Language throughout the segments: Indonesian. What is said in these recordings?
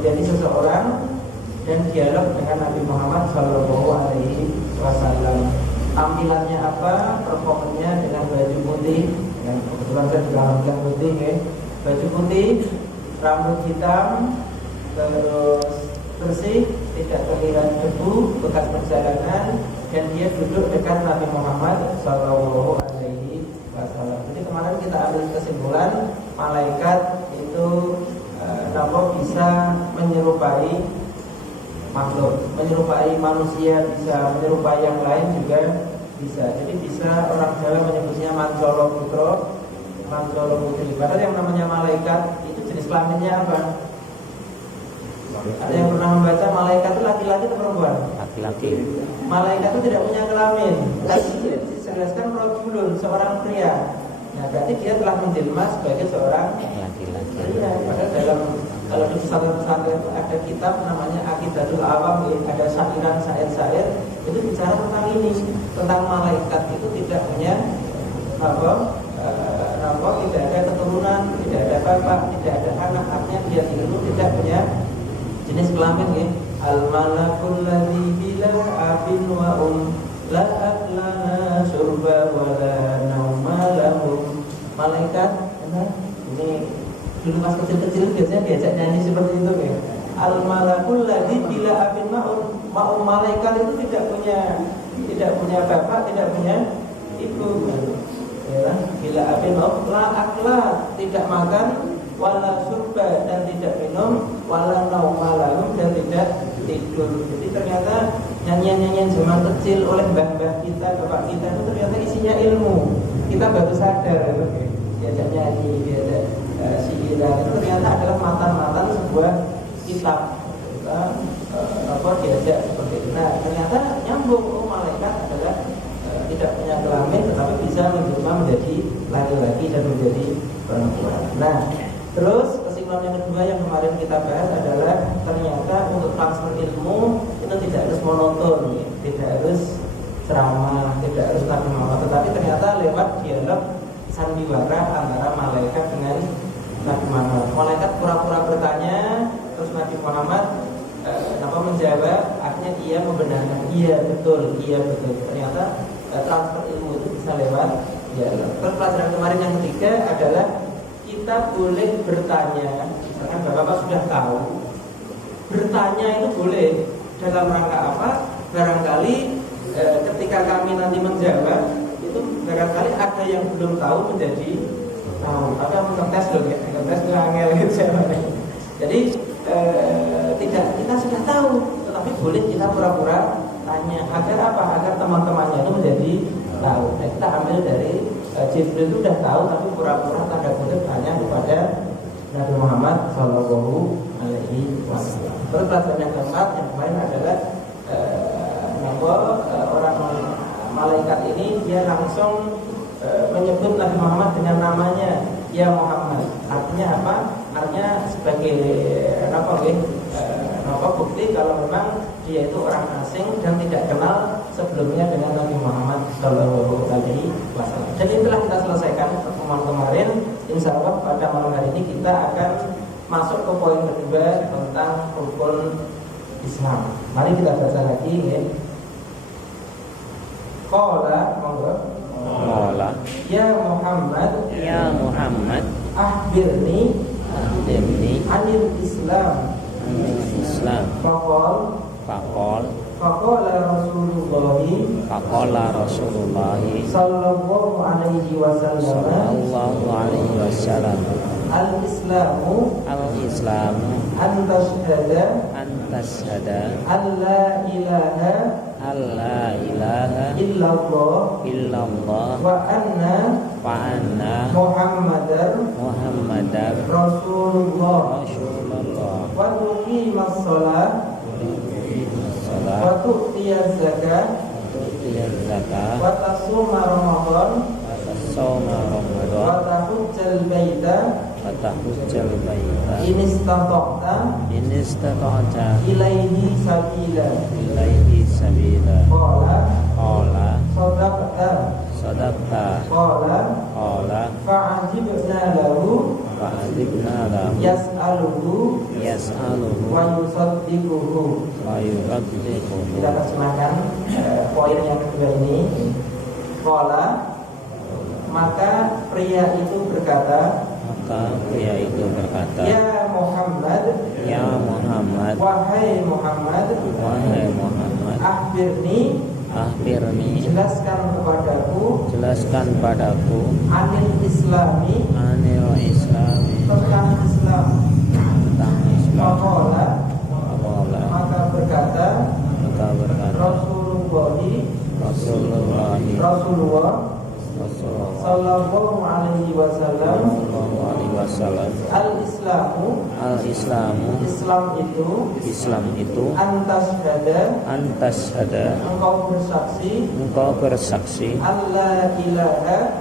menjadi seseorang dan dialog dengan Nabi Muhammad Shallallahu Alaihi Wasallam. Tampilannya apa? Performanya dengan baju putih. Yang kebetulan saya juga rambutnya putih, ya. Baju putih, rambut hitam, terus bersih, tidak terlihat debu bekas perjalanan, dan dia duduk dekat Nabi Muhammad Shallallahu Alaihi Wasallam. Jadi kemarin kita ambil kesimpulan malaikat itu bisa menyerupai makhluk, menyerupai manusia, bisa menyerupai yang lain juga bisa. Jadi bisa orang Jawa menyebutnya mancolo putro, mancolo putri. Padahal yang namanya malaikat itu jenis kelaminnya apa? Ada yang pernah membaca malaikat itu laki-laki atau perempuan? Laki-laki. Malaikat itu tidak punya kelamin. Tapi dijelaskan rojulun, seorang pria. Nah, berarti dia telah menjelma sebagai seorang laki-laki. pria. Padahal dalam kalau di pesantren itu ada kitab namanya Aqidatul Awam, ada syairan syair-syair itu bicara tentang ini, tentang malaikat itu tidak punya tidak ada keturunan, tidak ada bapak, tidak ada anak, artinya dia itu tidak punya jenis kelamin, ya. Al-malakul ladzi bila abin wa la aklana syurba wa la nauma lahum. Malaikat, ini dulu pas kecil-kecil biasanya diajak nyanyi seperti itu, ya. Al-malakul ladzi bila abin ma'um, malaikat itu tidak punya bapak, tidak punya ibu, ya. Bila abin ma'um la akla, tidak makan, wala surba, dan tidak minum, wala nauma lahum, dan tidak tidur. Jadi ternyata nyanyian-nyanyian zaman kecil oleh mbah-mbah kita, bapak kita itu ternyata isinya ilmu. Kita baru sadar, diajak nyanyi, diajak syiran, itu ternyata adalah matan-matan sebuah kitab. Kita diajak seperti itu. Nah, ternyata nyambung, malaikat adalah tidak punya kelamin, tetapi bisa menjelma menjadi laki-laki dan menjadi perempuan. Nah, terus kesimpulan yang kedua yang kemarin kita bahas adalah ternyata untuk transfer ilmu itu tidak harus monoton, ya. Tidak harus ceramah, tidak harus Nabi Muhammad, tetapi ternyata lewat dialog sandiwara antara malaikat dengan Nabi Muhammad. Malaikat pura-pura bertanya, terus Nabi Muhammad menjawab, akhirnya ia membenarkan, iya betul. Ternyata transfer ilmu itu bisa lewat dialog. Terus pelajaran kemarin yang ketiga adalah kita boleh bertanya, misalkan bapak-bapak sudah tahu, bertanya itu boleh dalam rangka apa? Barangkali ketika kami nanti menjawab itu barangkali ada yang belum tahu menjadi tahu. Tapi aku ngetes loh, ya, ngetes itu angel gitu jawabannya. Jadi tidak, kita sudah tahu, tetapi boleh kita pura-pura tanya agar apa? Agar teman-temannya itu menjadi tahu. Nah, kita ambil dari Jibril itu sudah tahu, tapi pura-pura tanda kutip tanya kepada Nabi Muhammad Shallallahu Alaihi Wasallam. Terus pelajaran yang keempat yang kemarin adalah orang malaikat ini dia langsung menyebut Nabi Muhammad dengan namanya, ya Muhammad. Artinya apa? Artinya sebagai bukti kalau memang dia itu orang asing dan tidak kenal sebelumnya dengan Nabi Muhammad Shallallahu Alaihi Wasallam. Dan ini telah kita selesaikan pertemuan kemarin. Insya Allah pada malam hari ini kita akan masuk ke poin kedua tentang rukun Islam. Mari kita baca lagi, ya. Qala, monggo. Qala, ya Muhammad, akhbirni anil Islam. Faqala Rasulullah sallallahu alaihi wasallam al-Islamu an tashhada an la ilaha illallah wa anna Muhammadar Rasulullah wa tuqimas shalah wa tu'tiyaz zakah wa tasuma Ramadan wa tahujjal baita in istata'ta ilaihi sabila. Qala sadaqta. Qala fa'ajibna lahu yas'aluka yas'aluhu wa yusaddiquhu. Kita terjemahkan poin yang kedua ini. Qala, maka pria itu berkata, Ya Muhammad, wahai Muhammad, akhbirni, jelaskan kepadaku, anil islami, tentang Islam. Faqala, maka berkata Rasulullah sallallahu alaihi wasallam, Al-Islamu, Islam itu antas hada, engkau bersaksi Allah ilaha,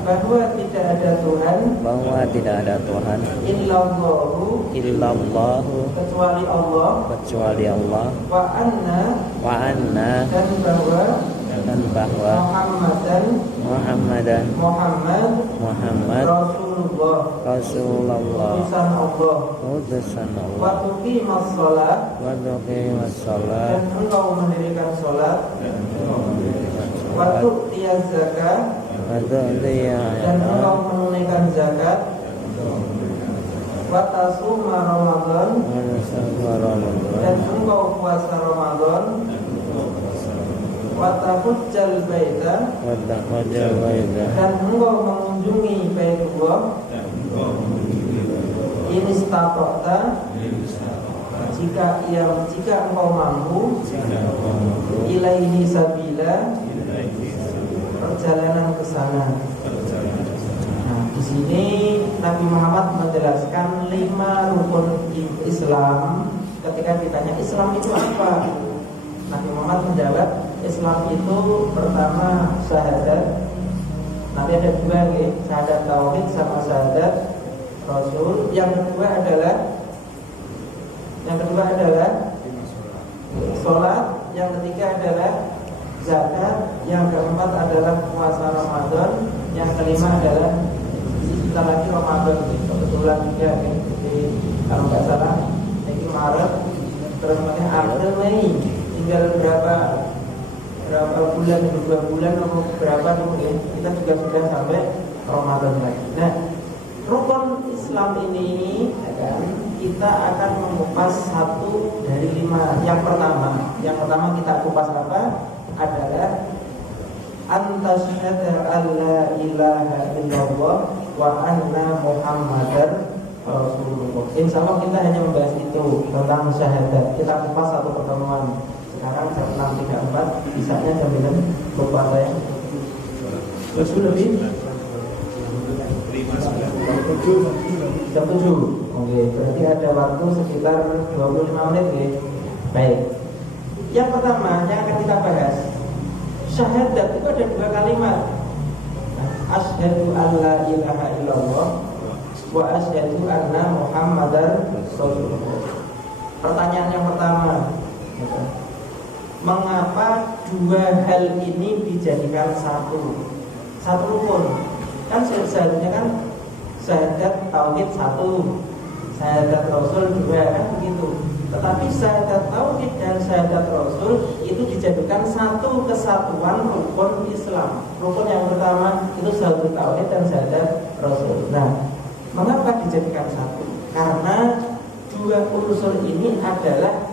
bahwa tidak ada Tuhan illallahu, kecuali Allah, wa anna, dan bahwa Muhammad Rasulullah, utusan Allah. Wa tuqimas shalah, dan engkau mendirikan salat. Wa tu'tiyaz zakat, dan engkau menunaikan zakat. Wa tasuma Ramadan, dan engkau puasa Ramadan. Wa tahujjal baita, dan engkau mengunjungi Baitullah. In istata'ta, jika engkau mampu. Ilaihi sabila, perjalanan ke sana. Nah, di sini Nabi Muhammad menjelaskan 5 rukun Islam. Ketika ditanya Islam itu apa, Nabi Muhammad menjawab, Islam itu pertama syahadat. Nanti ada 2 ya, syahadat tauhid sama syahadat Rasul. Yang kedua adalah sholat. Yang ketiga adalah zakat. Yang keempat adalah puasa Ramadan. Yang kelima adalah kita lagi Ramadan. Kebetulan juga jadi kalau nggak salah ini Maret, terus kemudian April, Mei, tinggal berapa bulan, 2 bulan atau berapa kemudian kita juga sudah sampai Ramadan lagi. Nah, rukun Islam ini ya kan, kita akan mengupas 1 dari 5. Yang pertama kita kupas apa? Adalah antasyhadu alla ilaha illallah wa anna Muhammadar Rasulullah. Insya Allah kita hanya membahas itu tentang syahadat. Kita kupas 1 pertemuan. Sekarang jam 6.34, bisanya jam 9 lupa saya. Terus lebih jam 7. Oke, berarti ada waktu sekitar 25 menit ya. Baik. Yang pertama yang akan kita bahas, syahadat itu ada 2 kalimat. Asyhadu alla ilaha illallah wa asyhadu anna Muhammadar Rasulullah. Pertanyaan yang pertama, mengapa 2 hal ini dijadikan satu rukun? Kan seharusnya kan syahadat tauhid 1, syahadat Rasul 2, kan begitu. Tetapi syahadat tauhid dan syahadat Rasul itu dijadikan satu kesatuan rukun Islam. Rukun yang pertama itu syahadat tauhid dan syahadat Rasul. Nah, mengapa dijadikan satu? Karena 2 unsur ini adalah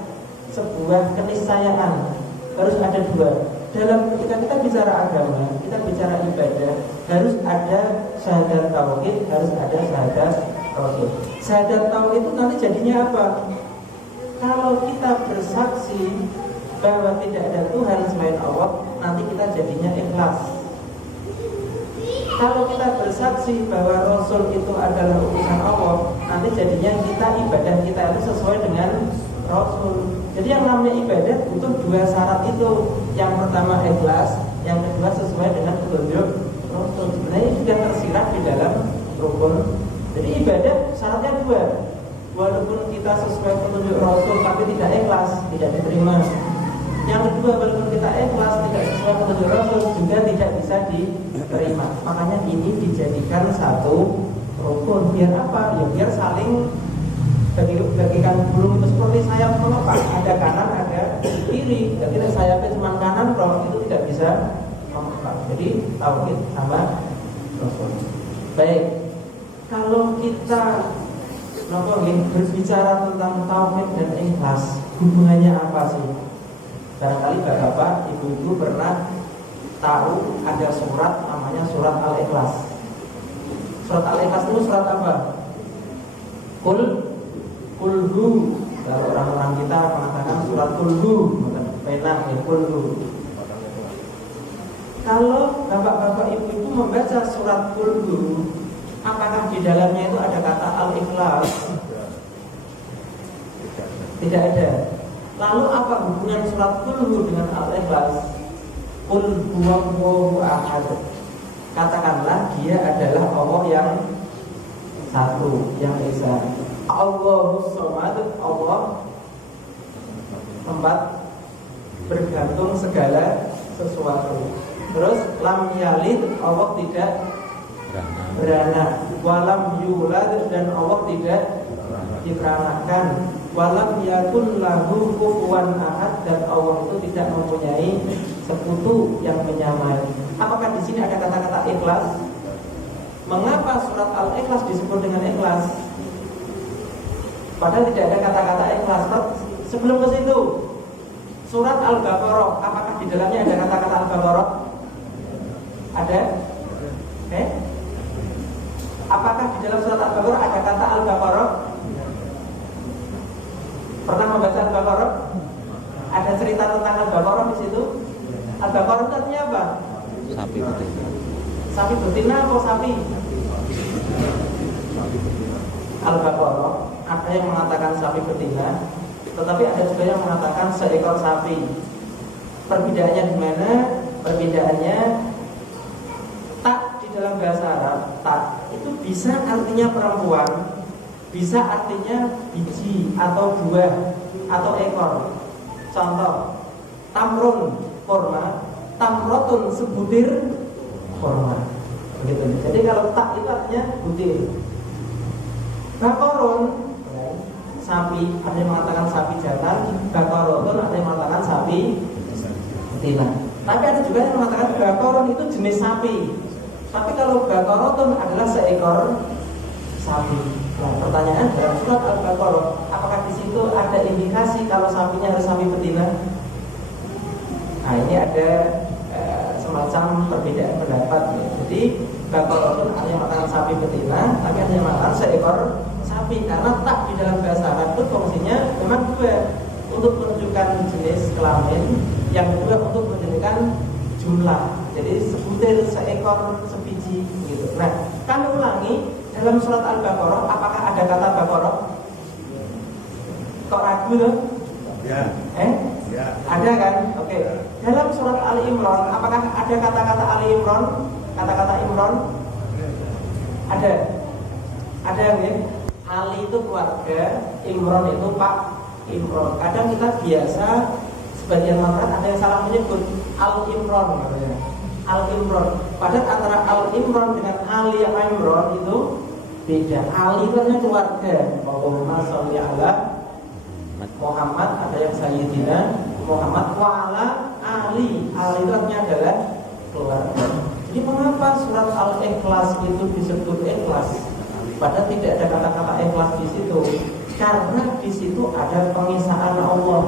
sebuah keniscayaan. Harus ada 2. Dalam ketika kita bicara agama, kita bicara ibadah, harus ada syahadat tauhid, harus ada syahadat Rasul. Syahadat tauhid itu nanti jadinya apa? Kalau kita bersaksi bahwa tidak ada Tuhan selain Allah, nanti kita jadinya ikhlas. Kalau kita bersaksi bahwa Rasul itu adalah utusan Allah, nanti jadinya kita ibadah kita itu sesuai dengan Rasul. Jadi yang namanya ibadah butuh 2 syarat itu. Yang pertama ikhlas, yang kedua sesuai dengan petunjuk Rasul. Sebenarnya sudah tersirat di dalam rukun. Jadi ibadah syaratnya 2. Walaupun kita sesuai petunjuk Rasul tapi tidak ikhlas, tidak diterima. Yang kedua, walaupun kita ikhlas tidak sesuai petunjuk Rasul juga tidak bisa diterima. Makanya ini dijadikan satu rukun. Biar apa? Ya biar saling bagikan burung itu seperti sayap melepas, ada kanan ada kiri. Jadi sayapnya cuma kanan, roh itu tidak bisa melepas. Jadi tauhid sama rasul. Baik, kalau kita berbicara tentang tauhid dan ikhlas, hubungannya apa sih? Barangkali bapak-bapak, ibu-ibu pernah tahu ada surat namanya surat Al-Ikhlas. Surat Al-Ikhlas itu surat apa? Kulhu. Kalau orang-orang kita mengatakan surat kulhu, pena ya kulhu. Kalau bapak-bapak ibu-ibu membaca surat kulhu, apakah di dalamnya itu ada kata Al-Ikhlas? Tidak ada. Lalu apa hubungan surat kulhu dengan Al-Ikhlas? Qul huwallahu ahad. Katakanlah dia adalah Allah yang satu, yang esa. Allahus samad, Allah tempat bergantung segala sesuatu. Terus lam yalid, Allah tidak beranak. Walam yulad, dan Allah tidak diperanakan. Walam yakun lahu kufuwan ahad, dan Allah itu tidak mempunyai sekutu yang menyamai. Apakah di sini ada kata-kata ikhlas? Mengapa surat Al-Ikhlas disebut dengan ikhlas? Padahal tidak ada kata-kata ikhlas. Sebelum ke situ, surat Al-Baqarah, apakah di dalamnya ada kata-kata Al-Baqarah? Ada? Apakah di dalam surat Al-Baqarah ada kata Al-Baqarah? Pernah membaca Al-Baqarah? Ada cerita tentang Al-Baqarah di situ? Al-Baqarah itu artinya apa? Sapi betina. Sapi betina atau sapi? Al-Baqarah ada yang mengatakan sapi betina, tetapi ada juga yang mengatakan seekor sapi. Perbedaannya di mana? Perbedaannya tak di dalam bahasa Arab, tak itu bisa artinya perempuan, bisa artinya biji atau buah atau ekor. Contoh, tamrun kurma, tamrotun sebutir kurma. Begitu. Jadi kalau tak itu artinya butir. Bakorun sapi, ada yang mengatakan sapi jantan. Bakorun ada yang mengatakan sapi betina. Tapi ada juga yang mengatakan bakorun itu jenis sapi. Tapi kalau bakorun adalah seekor sapi. Nah, pertanyaan dalam surat Al-Baqarah, apakah di situ ada indikasi kalau sapinya harus sapi betina? Nah, ini ada semacam perbedaan pendapat ya. Jadi Baqarah itu ada yang mengatakan sapi betina, tapi ada yang mengatakan seekor sapi. Karena tak di dalam bahasa Arab itu fungsinya memang dua, untuk menunjukkan jenis kelamin, yang kedua untuk menunjukkan jumlah. Jadi sebutir, seekor, sebiji gitu. Nah, kami ulangi, dalam surat Al-Baqarah apakah ada kata Baqarah? Kok ragu loh? Ya. Ya. Ada kan? Oke. Dalam surat Ali Imran apakah ada kata-kata Ali Imran? Kata-kata Imran? Ada. Ada ya? Ali itu keluarga, Imran itu Pak Imran. Kadang kita biasa sebagian masyarakat ada yang salah menyebut Al-Imran katanya. Al-Imran. Padahal antara Al-Imran dengan Ali Imran itu beda. Ali itu artinya keluarga. Allahumma sholli ala Muhammad, ada yang Sayyidina Muhammad wa ala Ali. Ali itu artinya adalah keluarga. Jadi mengapa surat Al-Ikhlas itu disebut ikhlas? Padahal tidak ada kata-kata ikhlas di situ. Karena di situ ada pengisaan Allah.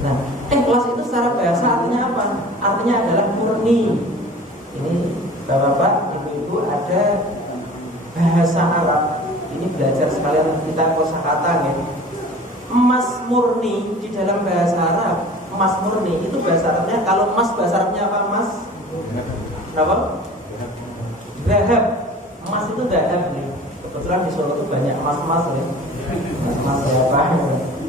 Nah, ikhlas itu secara bahasa artinya apa? Artinya adalah murni. Ini bapak-bapak, ibu-ibu, ada bahasa Arab. Ini belajar sekalian kita kosakata ya. Emas murni di dalam bahasa Arab, emas murni itu bahasa Arabnya, kalau emas bahasa Arabnya apa emas? Apa? Zahab. Emas itu zahab nih. Kebetulan di Solo itu banyak emas-emas ya. Emas berapa?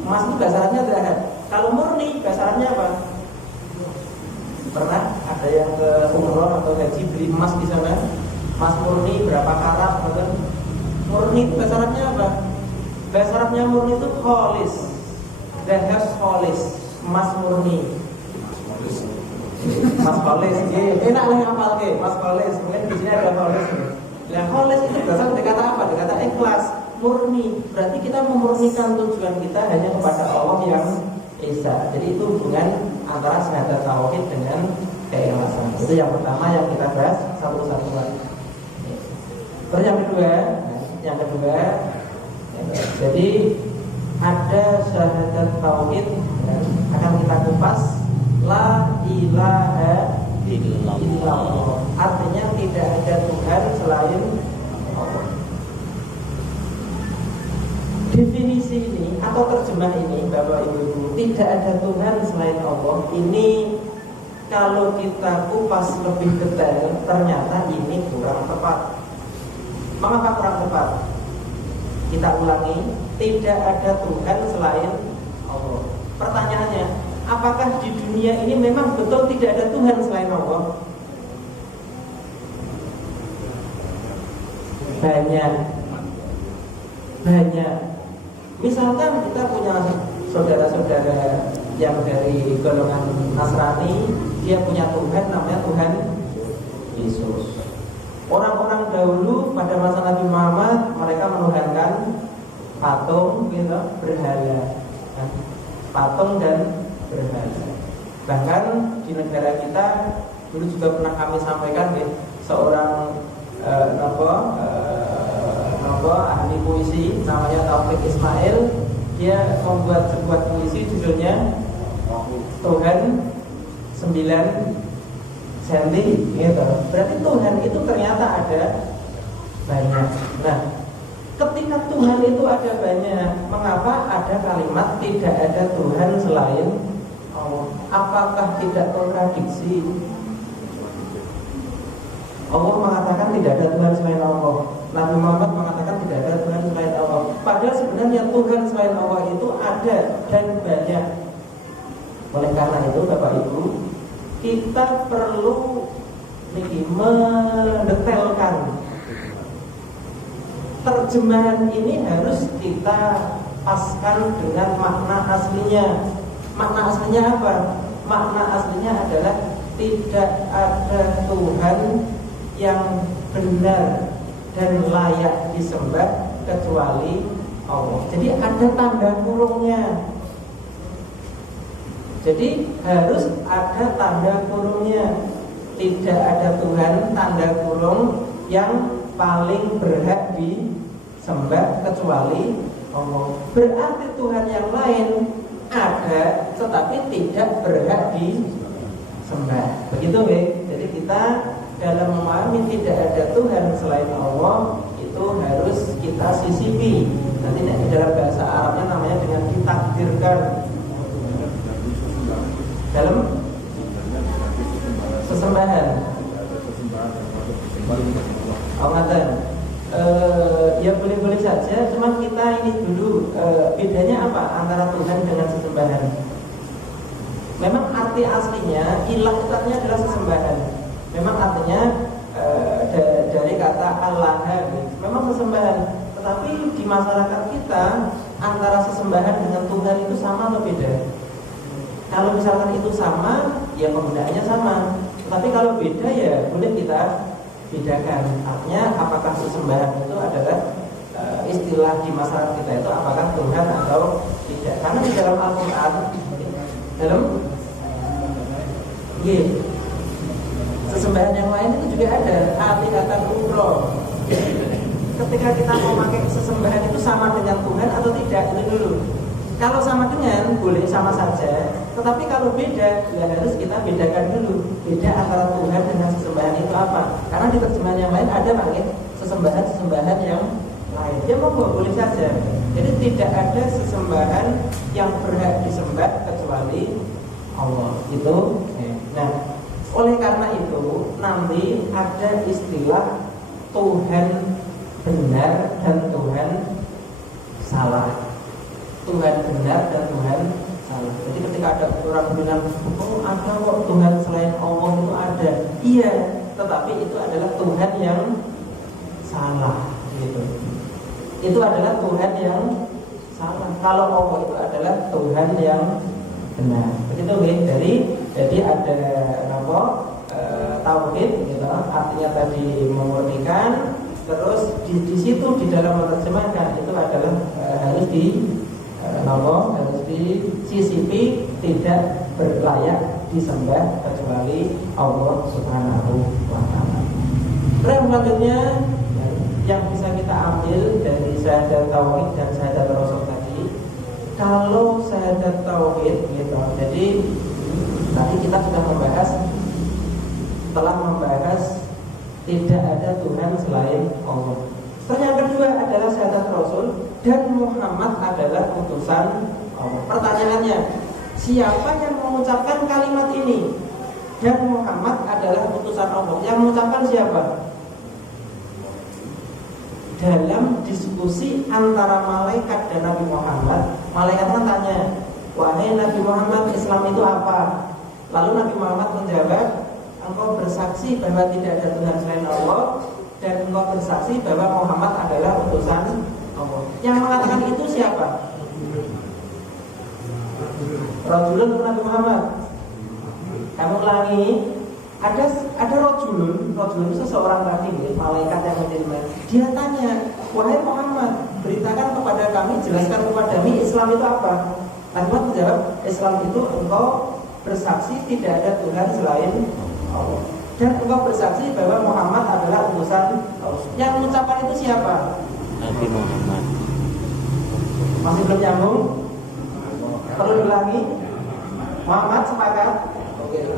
Emas itu bahasa Arabnya zahab. Kalau murni bahasa Arabnya apa? Pernah ada yang ke umroh atau haji beli emas di sana? Emas murni berapa karat? Gitu. Murni itu bahasa Arabnya apa? Bahasa Arabnya murni itu kholis. Zahab kholis, emas murni. Mas kholis, enak lah ngapal ke, mas kholis. Mungkin di sini ada kholis. Nah, kholis itu berasal dari kata apa? Dari kata ikhlas, murni. Berarti kita memurnikan tujuan kita hanya kepada Allah yang esa. Jadi itu hubungan antara syahadat tauhid dengan keikhlasan. Itu yang pertama yang kita bahas satu-satuan. Terus yang kedua, jadi ada syahadat tauhid akan kita kupas. La ilaha illallah, artinya tidak ada Tuhan selain Allah. Definisi ini atau terjemah ini, Bapak Ibu, tidak ada Tuhan selain Allah, ini kalau kita kupas lebih detail, ternyata ini kurang tepat. Mengapa kurang tepat? Kita ulangi, tidak ada Tuhan selain Allah. Pertanyaannya, apakah di dunia ini memang betul tidak ada Tuhan selain Allah? Banyak. Misalkan kita punya saudara-saudara yang dari golongan Nasrani, dia punya Tuhan namanya Tuhan Yesus. Orang-orang dahulu pada masa Nabi Muhammad, mereka menuhankan patung, gitu, berhala, patung dan berhala. Bahkan di negara kita dulu juga pernah kami sampaikan, ya, seorang ahli puisi namanya Taufik Ismail, dia membuat sebuah puisi judulnya Tuhan 9 cm, gitu. Berarti Tuhan itu ternyata ada banyak. Nah, ketika Tuhan itu ada banyak, mengapa ada kalimat tidak ada Tuhan selain Allah? Apakah tidak kontradiksi? Allah mengatakan tidak ada Tuhan selain Allah, Nabi Muhammad mengatakan tidak ada Tuhan selain Allah. Padahal sebenarnya Tuhan selain Allah itu ada dan banyak. Oleh karena itu, Bapak Ibu, kita perlu mendetailkan terjemahan ini, harus kita paskan dengan makna aslinya. Makna aslinya apa? Makna aslinya adalah tidak ada Tuhan yang benar dan layak disembah kecuali Allah. Jadi ada tanda kurungnya. Jadi harus ada tanda kurungnya. Tidak ada Tuhan, tanda kurung, yang paling berhak disembah kecuali Allah. Berarti Tuhan yang lain ada, tetapi tidak berhak disembah. Begitu, ya? Jadi kita dalam memahami tidak ada Tuhan selain Allah itu harus kita sisipi. Nanti di dalam bahasa Arabnya namanya dengan ditakdirkan. Dalam sesembahan. Ya boleh-boleh saja, cuma kita ini dulu bedanya apa antara Tuhan dengan sesembahan. Memang arti aslinya ilah itu artinya adalah sesembahan. Memang artinya dari kata Allah, memang sesembahan. Tetapi di masyarakat kita antara sesembahan dengan Tuhan itu sama atau beda? Kalau misalkan itu sama, ya penggunaannya sama. Tapi kalau beda, ya boleh kita bedakan. Artinya apakah sesembahan itu adalah istilah di masyarakat kita itu apakah Tuhan atau tidak? Karena di dalam Al-Quran, sesembahan yang lain itu juga ada alihatan ukro. Ketika kita mau pakai sesembahan itu sama dengan Tuhan atau tidak, itu dulu. Kalau sama dengan, boleh sama saja. Tetapi kalau beda, ya harus kita bedakan dulu. Beda antara Tuhan dengan sesembahan itu apa? Karena di terjemahan yang lain ada pakai sesembahan yang lain. Ya boleh saja. Jadi tidak ada sesembahan yang berhak disembah kecuali Allah. Itu. Nah, oleh karena itu nanti ada istilah Tuhan benar dan Tuhan salah. Tuhan benar dan Tuhan salah. Jadi ketika ada orang bilang, oh ada kok Tuhan selain Allah itu ada. Iya, tetapi itu adalah Tuhan yang salah, gitu. Itu adalah Tuhan yang salah. Kalau Allah itu adalah Tuhan yang benar. Begitu, jadi ada tauhid, gitu. Artinya tadi memurnikan, Terus di situ di dalam menerjemahkan itu adalah harus disisipi tidak berlayak disembah kecuali Allah Subhanahu wa taala. Terus selanjutnya yang bisa kita ambil dari syahadat tauhid dan syahadat rasul tadi, kalau syahadat tauhid gitu. Jadi tadi kita sudah membahas tidak ada Tuhan selain Allah. Terus yang kedua adalah syahadat rasul dan Muhammad adalah utusan Allah. Pertanyaannya, siapa yang mengucapkan kalimat ini? Dan Muhammad adalah utusan Allah. Yang mengucapkan siapa? Dalam diskusi antara malaikat dan Nabi Muhammad, malaikat kan tanya, wahai Nabi Muhammad, Islam itu apa? Lalu Nabi Muhammad menjawab, engkau bersaksi bahwa tidak ada Tuhan selain Allah, dan engkau bersaksi bahwa Muhammad adalah utusan Allah. Yang mengatakan itu siapa? Rajulun Nabi Muhammad. Kamu ulangi. Ada rajulun seseorang tadi, malaikat yang menerima. Dia tanya, wahai Muhammad, beritakan kepada kami, jelaskan kepada kami Islam itu apa? Nabi Muhammad menjawab, Islam itu engkau bersaksi tidak ada Tuhan selain Allah, dan engkau bersaksi bahwa Muhammad adalah utusan Allah. Yang mengucapkan itu siapa? Nabi Muhammad. Masih belum nyambung? Perlu diulangi? Muhammad sepakat? Oke.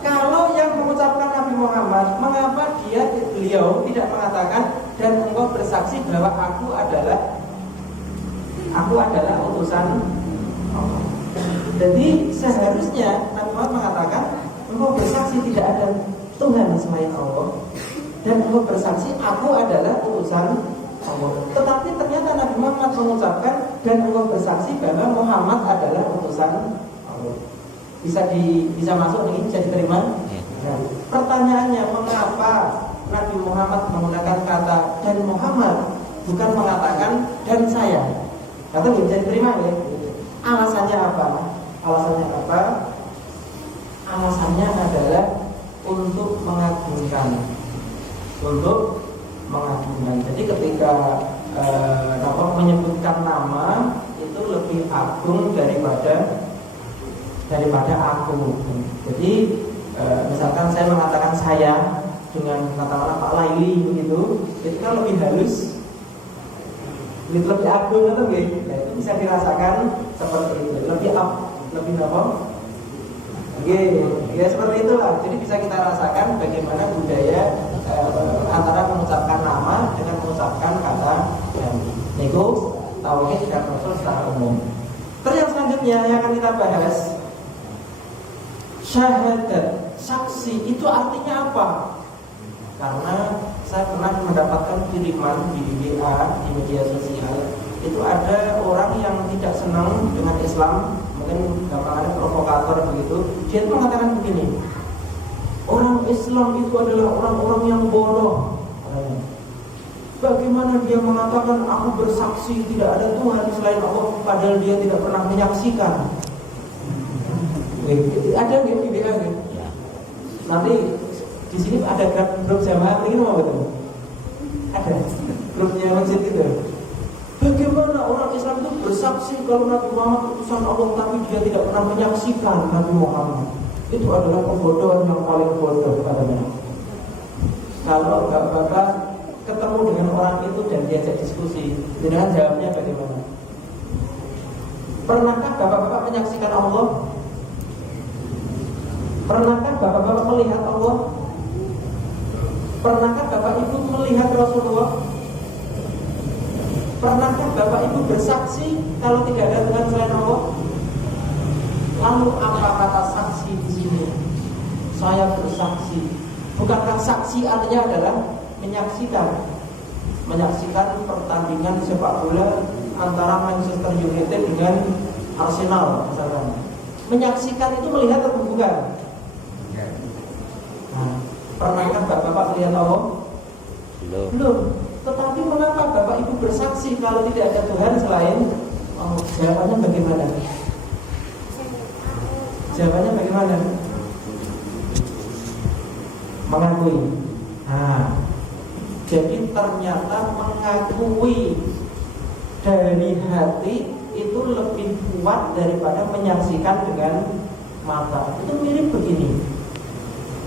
Kalau yang mengucapkan Nabi Muhammad, mengapa beliau tidak mengatakan dan engkau bersaksi bahwa aku adalah utusan Allah? Jadi seharusnya Nabi Muhammad mengatakan engkau bersaksi tidak ada Tuhan selain Allah, dan engkau bersaksi aku adalah utusan Allah. Tetapi ternyata Nabi Muhammad mengucapkan dan engkau bersaksi bahwa Muhammad adalah utusan Allah. Bisa masuk ini, bisa diterima? Nah, pertanyaannya, mengapa Nabi Muhammad menggunakan kata dan Muhammad, bukan mengatakan dan saya? Kata bisa diterima ya? Alasannya apa? Alasannya adalah untuk mengagungkan. Jadi ketika menyebutkan nama itu lebih agung daripada aku. Jadi misalkan saya mengatakan saya dengan kata-kata Pak Laili begitu, itu kan lebih halus, lebih agung atau gitu. Nah, itu bisa dirasakan seperti itu, lebih apa? Ya seperti itulah. Jadi bisa kita rasakan bagaimana budaya antara mengucapkan nama dengan mengucapkan kata dan nego, tauhid dan rasul secara umum. Terus yang selanjutnya yang akan kita bahas, syahadat, saksi itu artinya apa? Karena saya pernah mendapatkan kiriman di WA, di media sosial, itu ada orang yang tidak senang dengan Islam, mungkin gampangannya provokator begitu. Dia itu mengatakan begini, orang Islam itu adalah orang-orang yang bodoh. Bagaimana dia mengatakan aku bersaksi tidak ada Tuhan selain Allah, padahal dia tidak pernah menyaksikan. Ada di WA gitu. Nanti di sini ada grup jamaah ini mau betul? Ada grupnya masjid itu. Bagaimana orang Islam itu bersaksi kalau Nabi Muhammad utusan Allah, tapi dia tidak pernah menyaksikan Nabi Muhammad? Itu adalah pembodohan yang paling bodoh katanya. Kalau bapak ketemu dengan orang itu dan diajak diskusi, dengan jawabnya bagaimana? Pernahkah bapak-bapak menyaksikan Allah? Pernahkah bapak-bapak melihat Allah? Pernahkah bapak ibu melihat Rasulullah? Pernahkah bapak ibu bersaksi kalau tidak ada Tuhan selain Allah? Lalu apa kata saksi di sini? Saya bersaksi. Bukankah saksi artinya adalah menyaksikan pertandingan sepak bola antara Manchester United dengan Arsenal misalkan. Menyaksikan itu melihat atau bukan? Nah, pernahkah bapak melihat Allah? Belum. Tetapi mengapa bapak ibu bersaksi kalau tidak ada Tuhan selain Allah? Jawabannya bagaimana? Mengakui. Nah, Jadi ternyata mengakui dari hati itu lebih kuat daripada menyaksikan dengan mata. Itu mirip begini.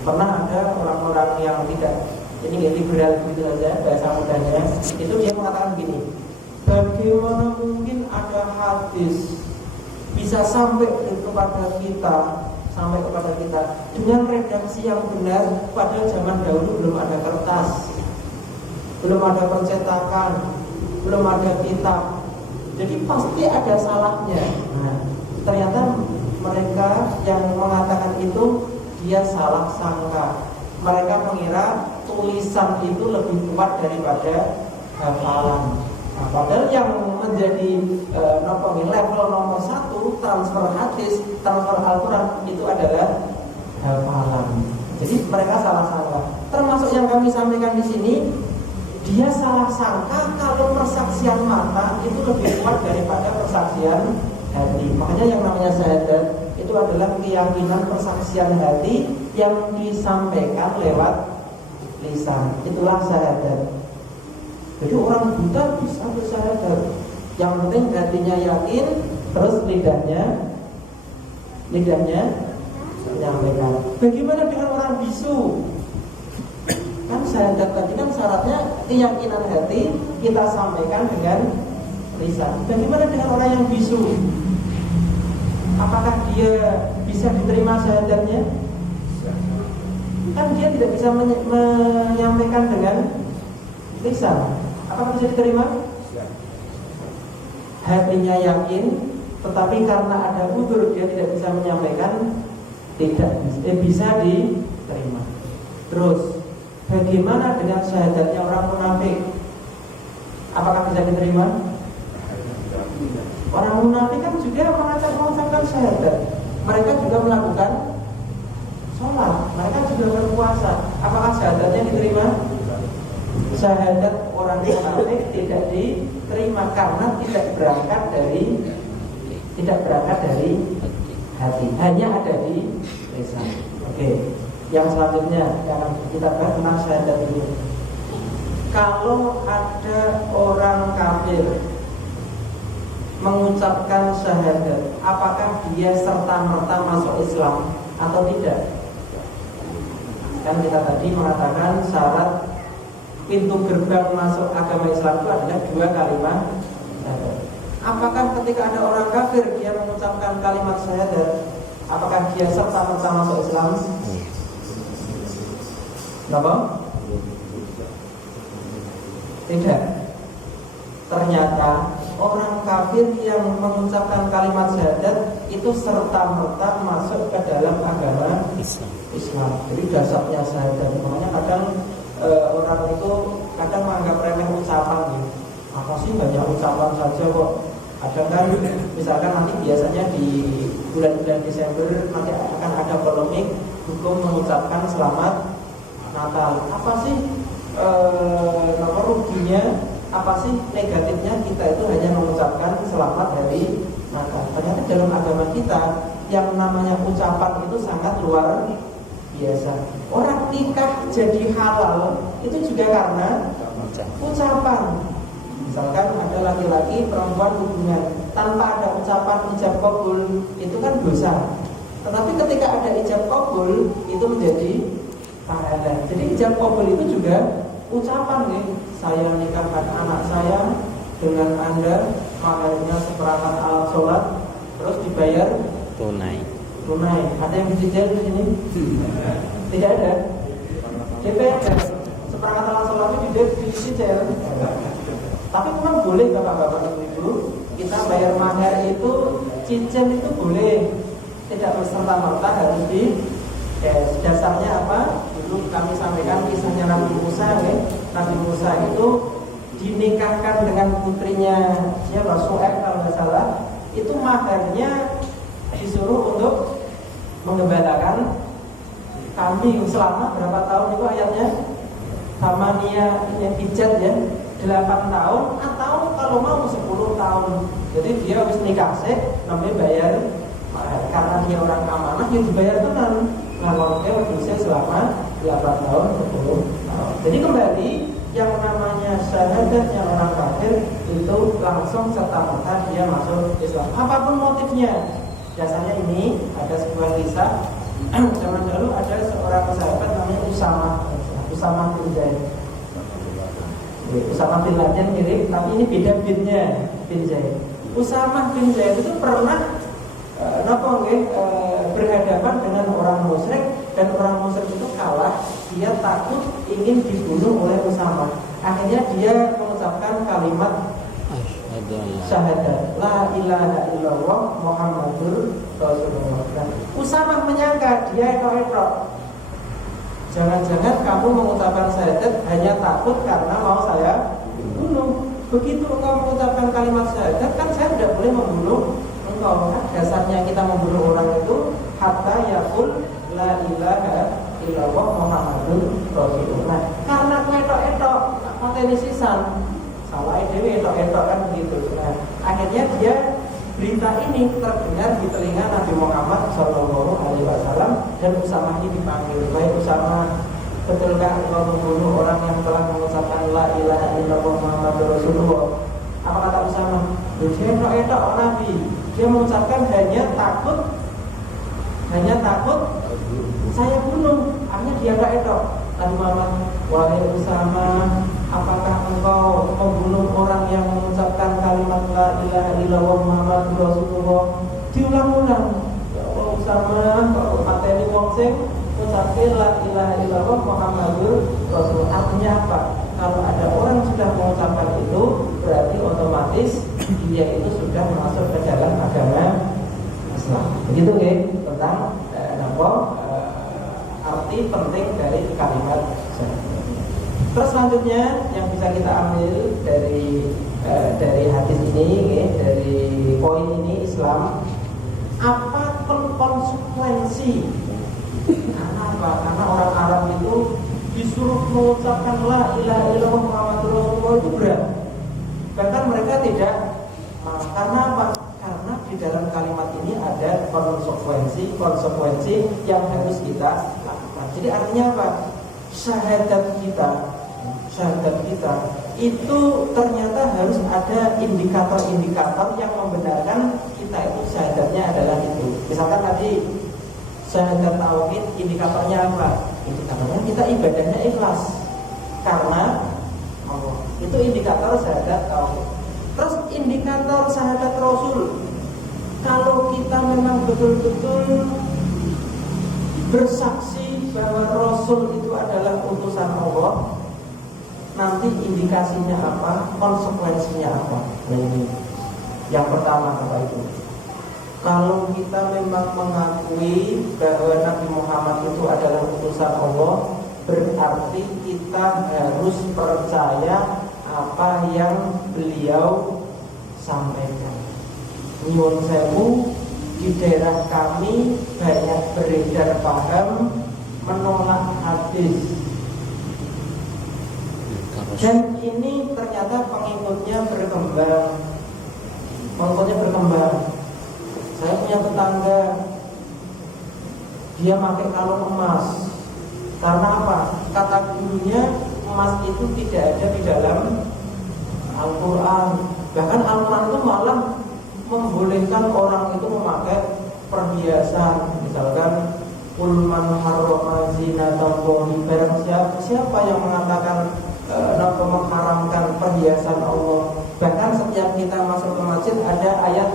Pernah ada orang-orang yang tidak, ini kayak liberal gitu saja bahasa mudanya, itu dia mengatakan gini, bagaimana mungkin ada hadis bisa sampai kepada kita dengan redaksi yang benar, padahal zaman dahulu belum ada kertas, belum ada pencetakan, belum ada kitab. Jadi pasti ada salahnya. Nah, ternyata mereka yang mengatakan itu dia salah sangka. Mereka mengira tulisan itu lebih kuat daripada hafalan. Nah, padahal yang menjadi level nomor 1 transfer hadis, transfer Al-Quran itu adalah hafalan. Jadi mereka salah sangka. Termasuk yang kami sampaikan di sini, dia salah sangka kalau persaksian mata itu lebih kuat daripada persaksian hati. Makanya yang namanya syahadat itu adalah keyakinan persaksian hati yang disampaikan lewat lisan. Itulah syahadat. Jadi orang buta bisa bersyahadat. Yang penting hatinya yakin, terus lidahnya menyampaikan. Bagaimana dengan orang bisu? Kan syahadat tadi kan syaratnya keyakinan hati kita sampaikan dengan lisan. Bagaimana dengan orang yang bisu? Apakah dia bisa diterima syahadatnya? Kan dia tidak bisa menyampaikan dengan lisan. Apakah bisa diterima? Hatinya yakin, tetapi karena ada udzur dia tidak bisa menyampaikan, bisa diterima. Terus bagaimana dengan syahadatnya orang munafik? Apakah bisa diterima? Orang munafik kan juga mengucapkan syahadat. Mereka juga melakukan sholat, mereka juga berpuasa. Apakah syahadatnya diterima? Syahadat orang munafik tidak diterima karena tidak berangkat dari hati, hanya ada di lisan. Oke. Yang selanjutnya yang akan kita bahas tentang syahadat ini. Kalau ada orang kafir mengucapkan syahadat, apakah dia serta-merta masuk Islam atau tidak? Kan kita tadi mengatakan syarat pintu gerbang masuk agama Islam itu adalah 2 kalimat syahadat. Apakah ketika ada orang kafir dia mengucapkan kalimat syahadat, apakah dia serta-merta masuk Islam? Kenapa? Tidak. Ternyata orang kafir yang mengucapkan kalimat syahadat itu serta-merta masuk ke dalam agama Islam. Jadi dasarnya syahadat. Makanya kadang orang itu kadang menganggap remeh ucapan gitu. Apa sih banyak ucapan saja kok. Kadang kan misalkan nanti biasanya di bulan-bulan Desember nanti akan ada polemik hukum mengucapkan selamat Natal. Apa sih ruginya? Apa sih negatifnya kita itu hanya mengucapkan selamat hari Natal? Ternyata dalam agama kita yang namanya ucapan itu sangat luar biasa. Orang nikah jadi halal itu juga karena ucapan. Misalkan ada laki-laki perempuan hubungan tanpa ada ucapan ijab qabul, itu kan dosa. Tetapi ketika ada ijab qabul itu menjadi pahala. Jadi ijab qabul itu juga ucapan nih. Saya nikahkan anak saya dengan Anda, maharnya seperangkat alat sholat, terus dibayar tunai. Ada yang dicicil di sini? Tidak ada. DP ada. Seperangkat alat sholat itu dicicil. Tapi memang boleh bapak-bapak ibu, kita bayar mahar itu cicil itu boleh. Tidak berserta-merta harus di dasarnya apa? Dulu kami sampaikan kisahnya Nabi Musa ya. Nabi Musa itu dinikahkan dengan putrinya siapa? Su'aib kalau nggak salah. Itu maharnya disuruh untuk menggembalakan kambing selama berapa tahun itu ayatnya? Samania yang hijat ya, 8 tahun atau kalau mau 10 tahun. Jadi dia habis nikah sih, namanya bayar mahar. Karena dia orang amanah, dia dibayar tenan. Nah, dia berusia selama 8 tahun, 10 tahun. Jadi kembali yang syahadatnya orang kafir itu langsung serta-merta dia masuk Islam. Apapun motifnya. Biasanya ini ada sebuah kisah. Zaman dulu ada seorang sahabat namanya Usamah bin Zaid. Usamah bin Laden mirip, tapi ini beda binnya, bin Zaid. Usamah bin Zaid itu pernah berhadapan dengan orang musyrik, dan orang musyrik itu kalah. Dia takut ingin dibunuh oleh Usamah. Akhirnya dia mengucapkan kalimat syahadat la ilaha illallah Muhammadur Rasulullah. Usamah menyangka dia itu jangan-jangan kamu mengucapkan syahadat hanya takut karena mau saya bunuh. Begitu engkau mengucapkan kalimat syahadat, kan saya tidak boleh membunuh engkau. Dasarnya kita membunuh orang itu hatta yaqul la ilaha illallah Muhammadur Rasulullah. Karena etok-etok materi sisan salah dewe etok-etok kan begitu. Nah, akhirnya dia berita ini terdengar di telinga Nabi Muhammad SAW, dan Usamah ini dipanggil. Baik Usamah, betulkah engkau membunuh orang yang telah mengucapkan la ilaha illallah Muhammadur Rasulullah? Apa kata Usamah? Dia etok-etok Nabi. Dia mengucapkan hanya takut saya bunuh. Akhirnya dia etok. Nabi Muhammad, wahai Usamah, apakah engkau membunuh orang yang mengucapkan kalimat la ilaha illallah Muhammadur Rasulullah? Diulang-ulang. Ya Allah Usamah, kalau mateni wong sing mengucapkan la ilaha illallah Muhammadur Rasulullah. Artinya apa? Kalau ada orang sudah mengucapkan itu, berarti otomatis dia itu sudah masuk ke dalam agama Islam. Begitu ya tentang arti penting dari kalimat syahadat. Terus selanjutnya yang bisa kita ambil dari hadis ini, dari poin ini Islam, apa konsekuensi? Karena apa? Karena orang Arab itu disuruh mengucapkan la ilaha illallah Muhammadur Rasulullah itu berat. Bahkan mereka tidak. Karena apa? Karena di dalam kalimat ini ada konsekuensi yang harus kita lakukan. Jadi artinya apa? Syahadat kita itu ternyata harus ada indikator-indikator yang membenarkan kita itu syahadatnya adalah itu. Misalkan tadi syahadat tauhid, indikatornya apa? Indikatornya kita ibadahnya ikhlas karena Allah. Itu indikator syahadat tauhid. Terus indikator syahadat Rasul, kalau kita memang betul-betul bersaksi bahwa Rasul itu adalah utusan Allah, nanti indikasinya apa, konsekuensinya apa. Nah ini yang pertama apa itu? Kalau kita memang mengakui bahwa Nabi Muhammad itu adalah utusan Allah, berarti kita harus percaya apa yang beliau sampaikan. Nyuwun sewu, di daerah kami banyak beredar paham menolak hadis, dan ini ternyata pengikutnya berkembang. Saya punya tetangga, dia pakai kalung emas. Karena apa? Kata gurunya, emas itu tidak ada di dalam Al-Quran. Bahkan Al-Quran itu malah membolehkan orang itu memakai perhiasan. Misalkan Qul man harrama zinatallahi, barang siapa yang mengatakan mengharamkan perhiasan Allah. Bahkan setiap kita masuk ke masjid ada ayat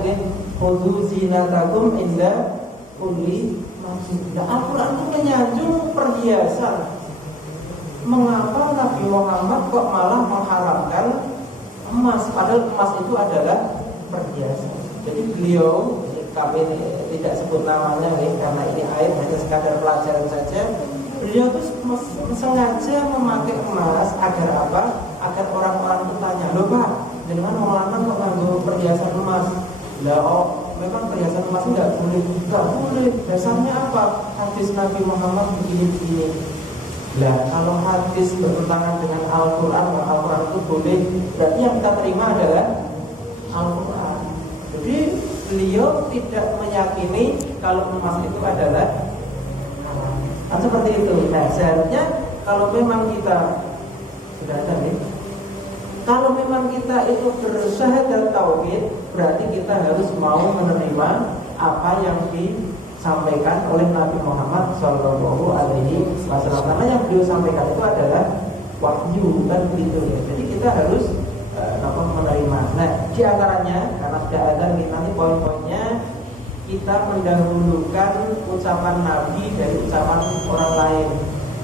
khudhu zinatakum inda kulli masjid. Al-Quran itu menyanjung perhiasan. Mengapa Nabi Muhammad kok malah mengharamkan emas? Padahal emas itu adalah perhiasan. Jadi beliau, kami tidak sebut namanya karena ini ayat hanya sekadar pelajaran saja. Beliau itu sengaja memakai emas agar apa? Agar orang-orang bertanya, loh Pak, jangan orang lanang kok nganggo perhiasan emas? Lah memang perhiasan emas enggak boleh. Dasarnya apa? Hadis Nabi Muhammad begini-begini. Lah kalau hadis bertentangan dengan Al-Quran, Al-Quran itu boleh, berarti yang kita terima adalah Al-Quran. Jadi beliau tidak meyakini kalau emas itu adalah haram. Kan seperti itu. Nah seharusnya kalau memang kita sudah ada nih, Kalau memang kita itu bersyahadat tauhid, berarti kita harus mau menerima apa yang disampaikan oleh Nabi Muhammad Shallallahu Alaihi Wasallam. Karena yang beliau sampaikan itu adalah wahyu, kan begitu ya. Jadi kita harus menerima. Nah, di antaranya karena sudah ada nanti poin-poinnya, kita mendahulukan ucapan Nabi dari ucapan orang lain.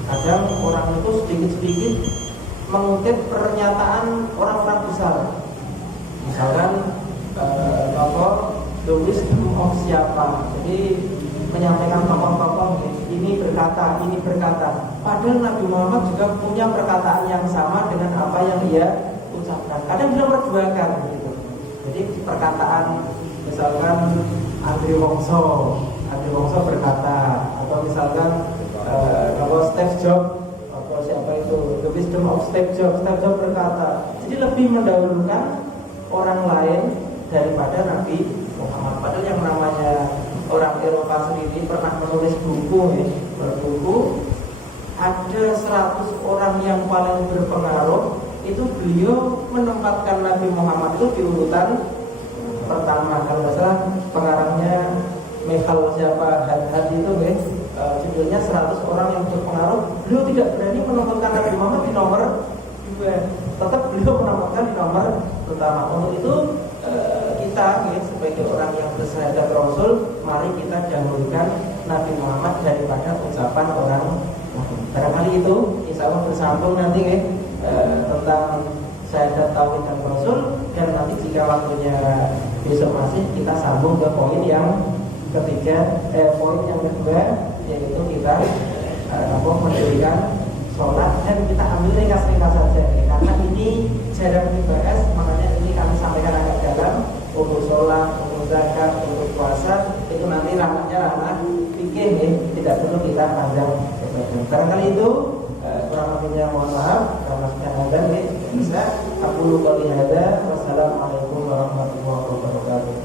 Kadang orang itu sedikit-sedikit mengutip pernyataan orang-orang besar. Misalkan the wisdom of siapa. Jadi menyampaikan tokoh-tokoh ini berkata. Padahal Nabi Muhammad juga punya perkataan yang sama dengan apa yang dia ucapkan. Kadang dia perjuangkan gitu. Jadi perkataan misalkan Andri Wongso berkata, atau misalkan Steve Jobs, atau siapa itu, the wisdom of Steve Jobs berkata. Jadi lebih mendahulukan orang lain daripada Nabi Muhammad. Padahal yang namanya orang Eropa sendiri pernah menulis buku ada 100 orang yang paling berpengaruh, itu beliau menempatkan Nabi Muhammad itu di urutan pertama. Kalau nggak salah pengarangnya Michael siapa itu judulnya 100 orang yang berpengaruh. Beliau tidak berani menempatkan Nabi Muhammad di nomor 2, tetap beliau menempatkan di nomor pertama. Untuk itu kita sebagai orang yang bersyahadat Rasul, mari kita dahulukan Nabi Muhammad daripada ucapan orang lain. Barangkali itu insya Allah bersambung nanti tentang syahadat tauhid dan Rasul, dan nanti jika waktunya besok masih kita sambung ke poin yang ketiga, poin yang kedua, yaitu kita mendirikan sholat, dan kita ambil ringkas-ringkas saja karena ini jarang dibahas, makanya ini kami sampaikan agak dalam. Untuk sholat, untuk zakat, untuk puasa itu nanti ranahnya fikih tidak perlu kita panjang. Barangkali itu kurang lebihnya mohon maaf karena sudah ada bisa aku lupa lihada. Wassalamualaikum warahmatullahi wabarakatuh.